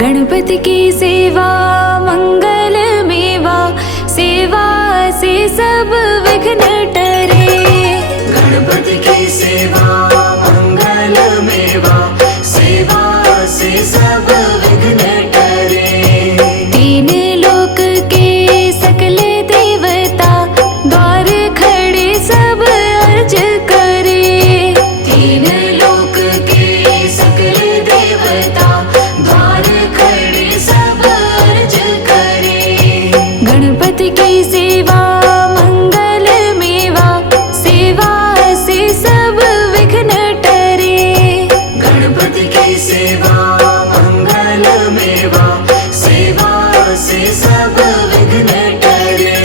गणपति की सेवा मंगल मेवा, सेवा से सब विघ्न टरे। गणपति की सेवा मंगल मेवा, सेवा से सब विघ्न टरे। तीन लोक के सकल देवता, द्वार खड़े सब अर्ज करे। तीन लोक के सकल देवता, द्वार खड़े सब अर्ज करे। गणपति की सेवा मंगल मेवा, सेवा से सब विघ्न टरे। गणपति की सेवा मंगल मेवा, सेवा से सब विघ्न टरे।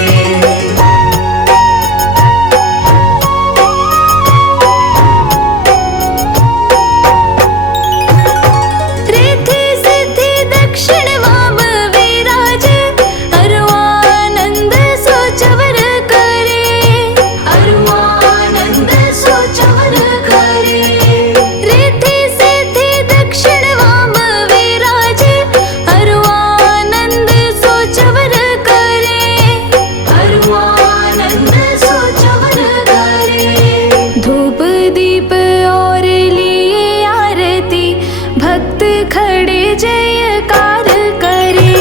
रिद्धि सिद्धि दक्षिण वाम विराज, अरुआनंद सोचवर करे। अरुआनंद सोचवर करे। रिद्धि सिद्धि दक्षिण वाम विराज, अरुआनंद सोचवर करे। अरुआनंद सोचवर करे। धूप दीप और लिए आरती, भक्त खड़े जयकार करे।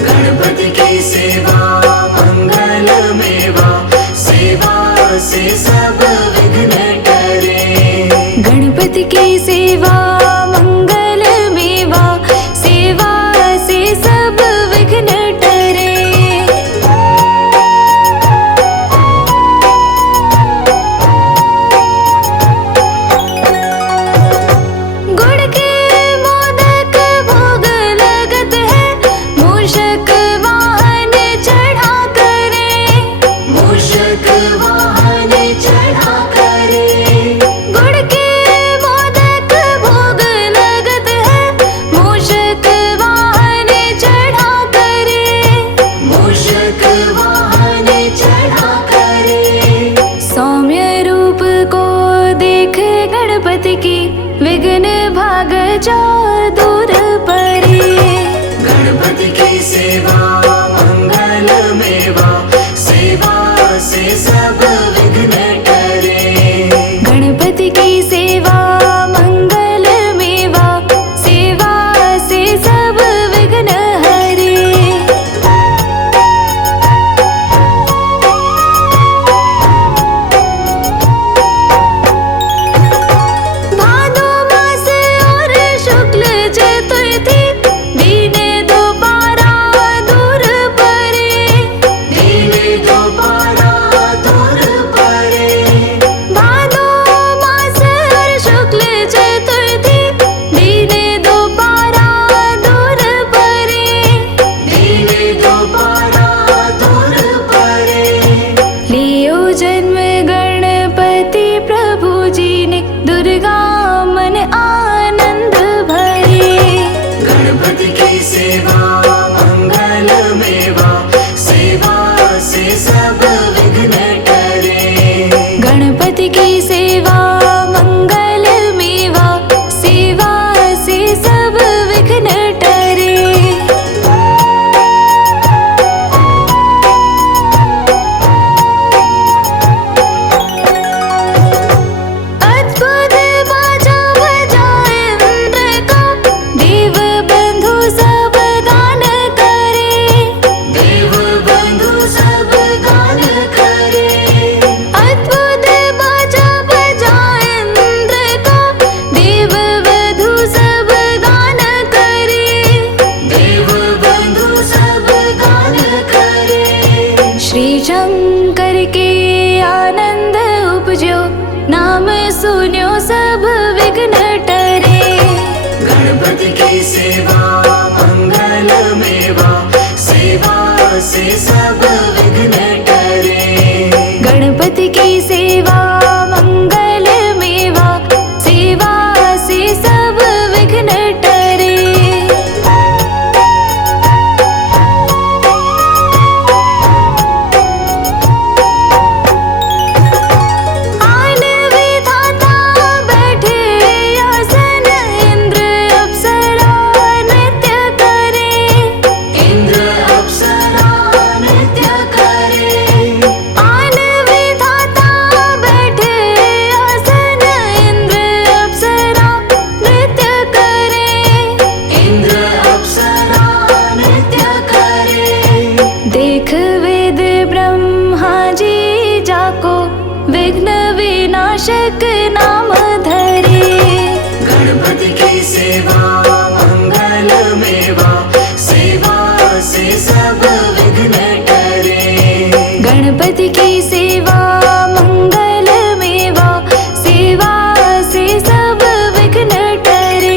गणपति की सेवा मंगल मेवा, सेवा से सब विघ्न टरे। गणपति की सेवा मंगल मेवा, सेवा से सब विघ्न टरे। गुड़ के मोदक भोग लगत है, मूषक वाहन चढ़ा करे। मूषक वाहन चढ़ा करे। गुड़ के मोदक भोग लगत है, मूषक वाहन चढ़ा करे। मूषक वाहन चढ़ा करे। सौम्य रूप को देख गणपति की, विघ्न भाग जाओ दूर परे। गणपति की सेवा मंगल मेवा, सेवा से सब विघ्न टरे। गणपति की सेवा मंगल मेवा, सेवा से सब विघ्न हरे। भादो मास और शुक्ल चतुर्थी, दीन दोबारा दूर परे। दीन दोबारा दूर परे। भादो मास और शुक्ल चतुर्थी, दीन दोबारा दूर परे। दीन दोबारा दूर परे। लियो जन्म गणपति प्रभु जी ने, दुर्गा मन आनंद भरे। गणपति की सेवा मंगल मेवा, सेवा से सब विघ्न टरे। गणपति की सेवा मंगल मेवा, सेवा से सब विघ्न टरे। अद्भुत बाजा बजाए इंद्र का, देव बंधु सब गान करे। देव बंधु सब गान करे। अद्भुत बाजा बजाए इंद्र का, देव बंधु सब गान करे। देव बंधु सब गान करे। श्री शंकर के आनंद उपजो, नाम सुन्यो सब विघ्न टरे। गणपति की सेवा मंगल मेवा, सेवा से सब विघ्न टरे। गणपति की सेवा मंगल मेवा, सेवा से सब विघ्न टरे। आन विधाता बैठे आसन, इंद्र अप्सरा नृत्य विनाशक नाम धरे। गणपति की सेवा मंगल मेवा, सेवा से सब विघ्न टरे। गणपति की सेवा मंगल मेवा, सेवा से सब विघ्न टरे।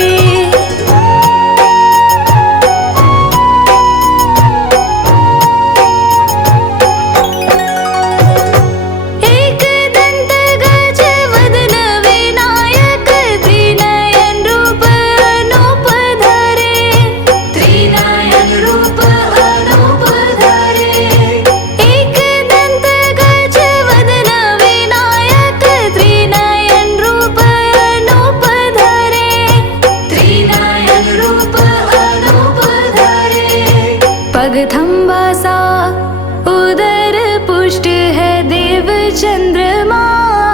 एक दंत गज वदन विनायक, त्रिनयन रूप अनूप धरे। त्रिनयन रूप अनूप धरे। एक दंत गज वदन विनायक, त्रिनयन रूप अनूप धरे। त्रिनयन रूप अनूप धरे। पग थंबा सा उदर पुष्ट है, देव चंद्रमा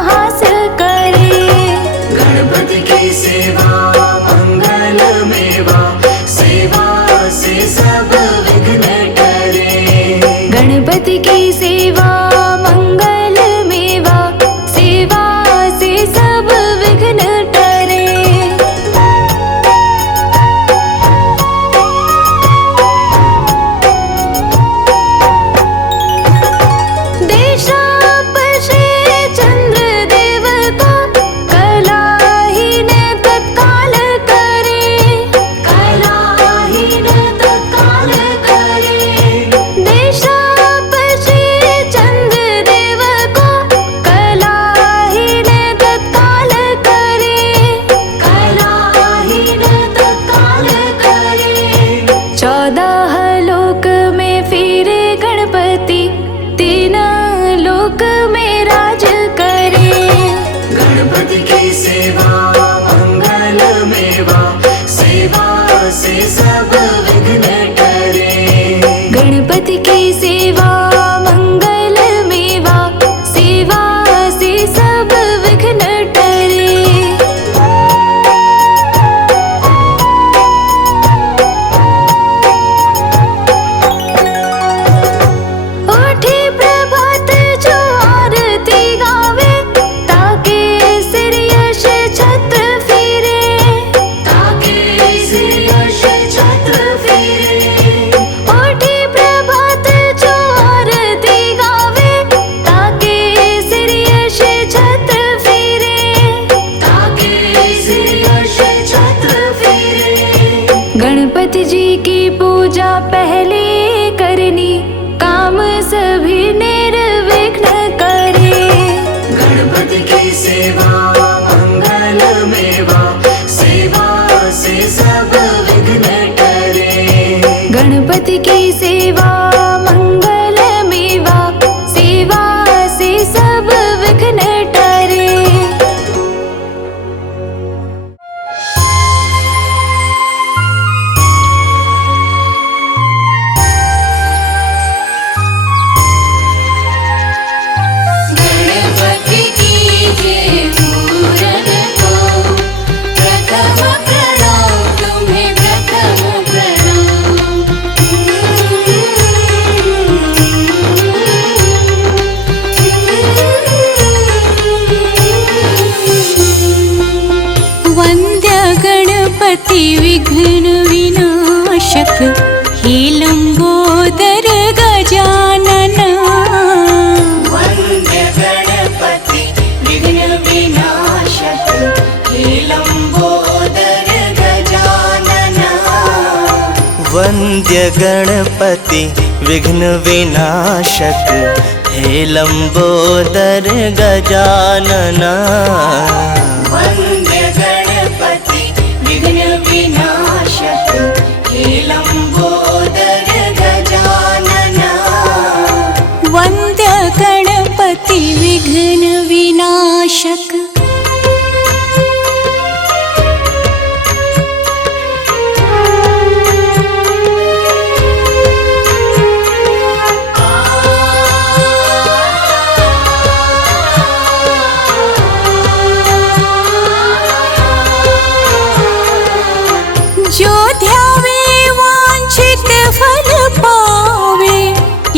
हास करे। गणपति की सेवा मंगल मेवा, सेवा से सब विघ्न टरे। गणपति की सेवा मंगल मेवा, सेवा से सब विघ्न टरे। देशापशे चंद्र देव को, कलाहीन तत्काल करे। कलाहीन तत्काल करे। देशापशे चंद्र देव को, कलाहीन तत्काल करे। कलाहीन तत्काल करे। 14 लोक में फिरे गणपति, 3 लोक में राज करे। गणपति की सेवा मंगल मेवा, सेवा से सब विघ्न टरे। गणपति की सेवा मंगल मेवा, सेवा से सब विघ्न टरे। उठी प्रभात जो आरती गावे, ताके सिर यश छत्र फिरे। ताके सिर यश छत्र फिरे। उठी प्रभात जो आरती गावे, ताके सिर यश छत्र फिरे। ताके सिर यश छत्र फिरे। गणपति जी की पूजा पहले करनी, काम सभी निर्विघ्न करे। गणपति की सेवा मंगल मेवा, सेवा से सब विघ्न टरे। गणपति की सेवा मंगल मेवा, सेवा से सब विघ्न टरे। गणपति कीजिए पूरन को, प्रथम प्रणाम तुम्हें प्रथम प्रणाम। वन्द्य गणपति विघ्न विनाशक, हे लंबोदर गजानन। वन्द्य गणपति विघ्न विनाशक, हे लंबोदर गजानन। वन्द्य गणपति विघ्न विनाशक, हे लंबोदर गजानन। वन्द्य गणपति विघ्न विनाशक, हे लंबोदर गजानन। वन्द्य गणपति विघ्न विनाशक। जो ध्यावे वांछित फल पावे,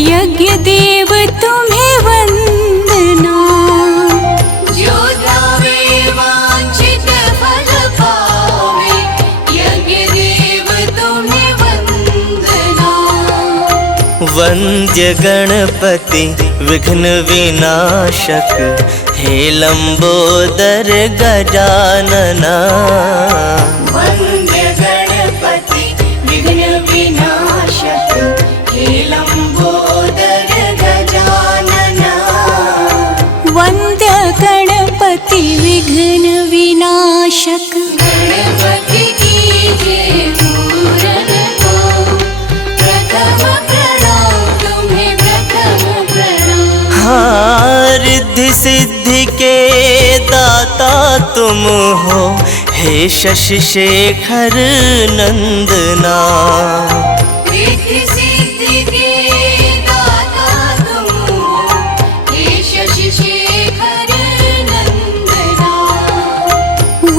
यज्ञ देव तुम्हें वंदना। जो वन्द्य गणपति विघ्न विनाशक हे लंबोदर गजानना। वन्द्य गणपति विघ्न विनाशक हे लंबोदर गजानना। वन्द्य गणपति विघ्न विनाशक। गणपति की जय पूरन को प्रथम प्रणाम तुम्हें प्रथम प्रणाम। रिद्धि सिद्धि के दाता तुम हो हे शशि शेखर नंदना। रिद्धि सिद्धि के दाता तुम हो हे शशि शेखर नंदना।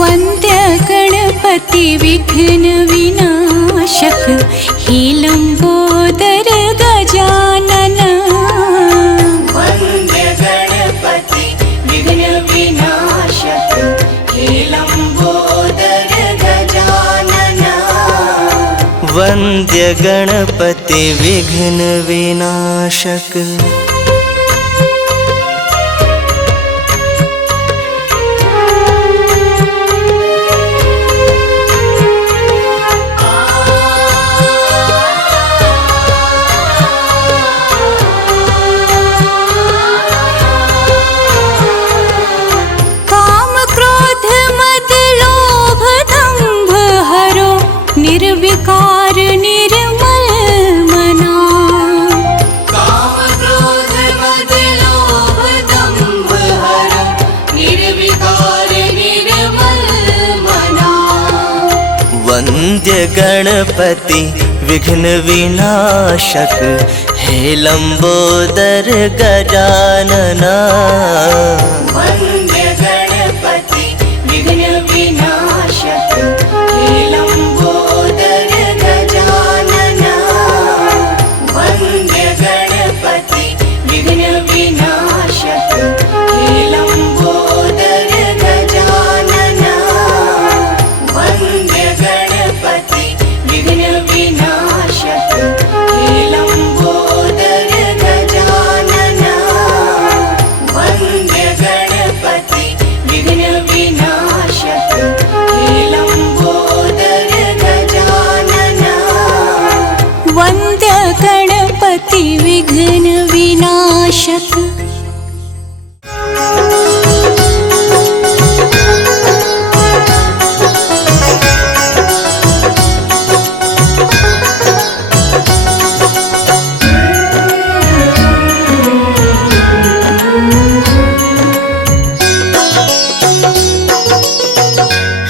वन्द्य गणपति विघ्न विनाशक हे लंबोदर गजानन। वन्द्य गणपति विघ्न विनाशक हे लंबोदर गजानना। वन्द्य गणपति विघ्न विनाशक। काम क्रोध मद लोभ दंभ हरो निर्विकार निर्मल मना। काम क्रोध मद लोभ दंभ हरो निर्विकार निर्मल मना। वन्द्य गणपति विघ्न विनाशक हे लंबोदर गजानना। वन्द्य गणपति विघ्न विनाशक हे लंबोदर गजानना। वन्द्य गणपति विघ्न विनाशक हे लंबोदर गजानना। वन्द्य गणपति विघ्न विनाशक हे लंबोदर गजानना। वन्द्य गणपति विघ्न विनाशक हे लंबोदर गजानना। वन्द्य गणपति विघ्न विनाशक।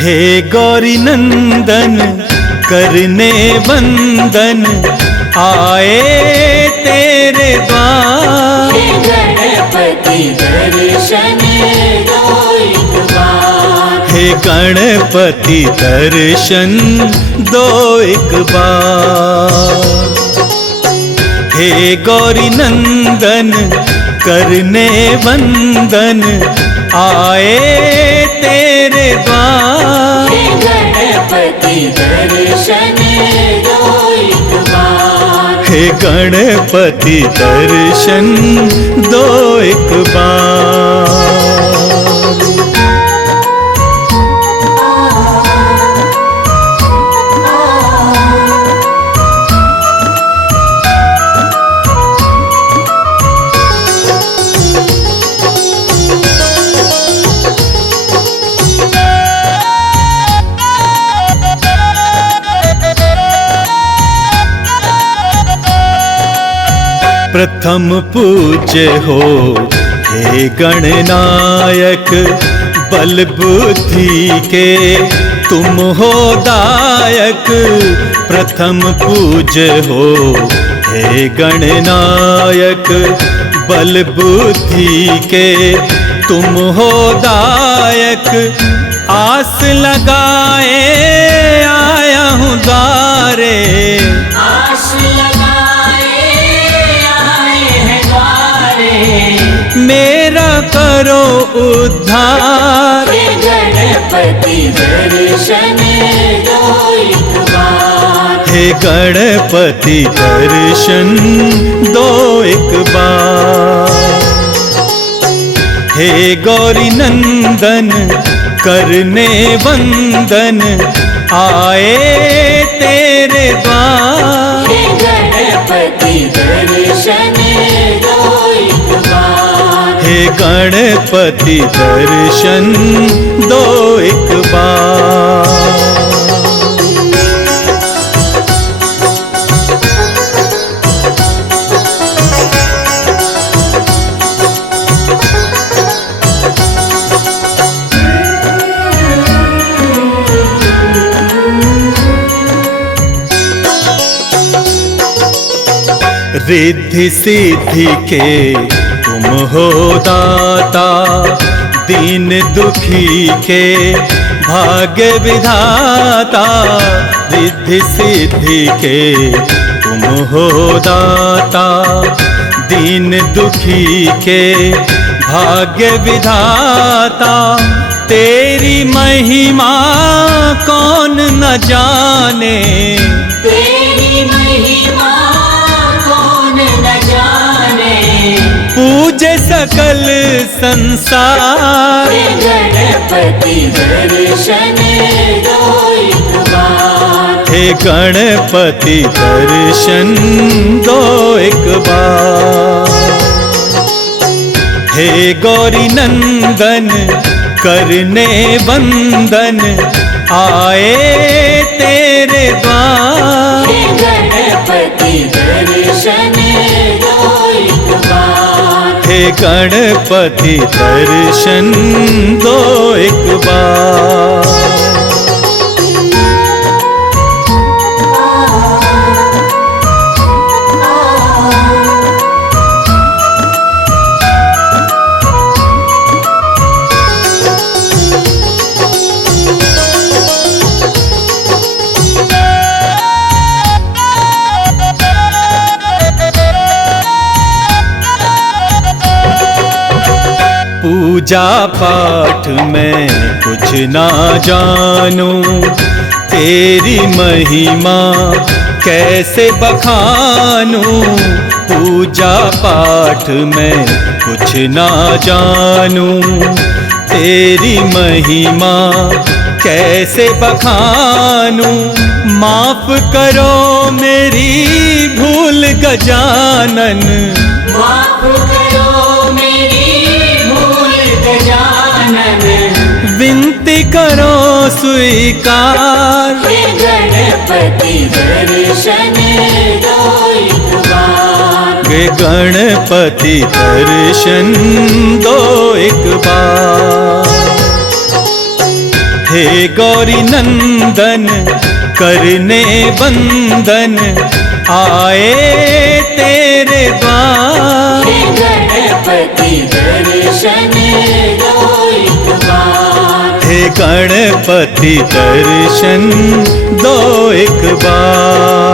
हे गौरी नंदन करने वंदन आए तेरे द्वार। हे गणपति दर्शन दो एक बार। हे गणपति दर्शन दो एक बार। हे गौरी नंदन करने वंदन आए तेरे द्वार। हे गणपति दर्शन दो एक बार। हे गणपति दर्शन दो एक बार। प्रथम पूज्य हो हे गणनायक, बल बुद्धि के तुम हो दायक। प्रथम पूज्य हो हे गणनायक, बल बुद्धि के तुम हो दायक। आस लगाए आया हूँ द्वारे, आस लगाए आए हैं द्वारे। मेरा करो उद्धार। हे गणपति दर्शन दो एक बार। हे गणपति दर्शन दो एक बार। हे गौरी नंदन करने वंदन आए तेरे द्वार। हे गणपति दर्शन दो एक बार। हे गणपति दर्शन दो एक बार। रिद्धि सिद्धि के तुम हो दाता, दीन दुखी के भाग्य विधाता। रिद्धि सिद्धि के तुम हो दाता, दीन दुखी के भाग्य विधाता। तेरी महिमा कौन न जाने, तेरी महिमा न जाने। पूजे सकल संसार। हे गणपति दर्शन दो एक बार। हे गणपति दर्शन दो एक बार। हे गौरी नंदन करने वंदन आए तेरे द्वार। हे गणपति दर्शन दो एक बार। हे गणपति दर्शन दो एक बार। पूजा पाठ में कुछ ना जानूं, तेरी महिमा कैसे बखानूं। पूजा पाठ में कुछ ना जानूं, तेरी महिमा कैसे बखानूं। माफ करो मेरी भूल गजानन, माफ करो मेरी भूल गजानन। विनती करो स्वीकार। हे गणपति दर्शन दो एक बार। हे गणपति दर्शन दो एक बार। हे गौरी नंदन करने वंदन आए तेरे द्वार। हे गणपति दर्शन दो एक बार। हे गणपति दर्शन दो एक बार।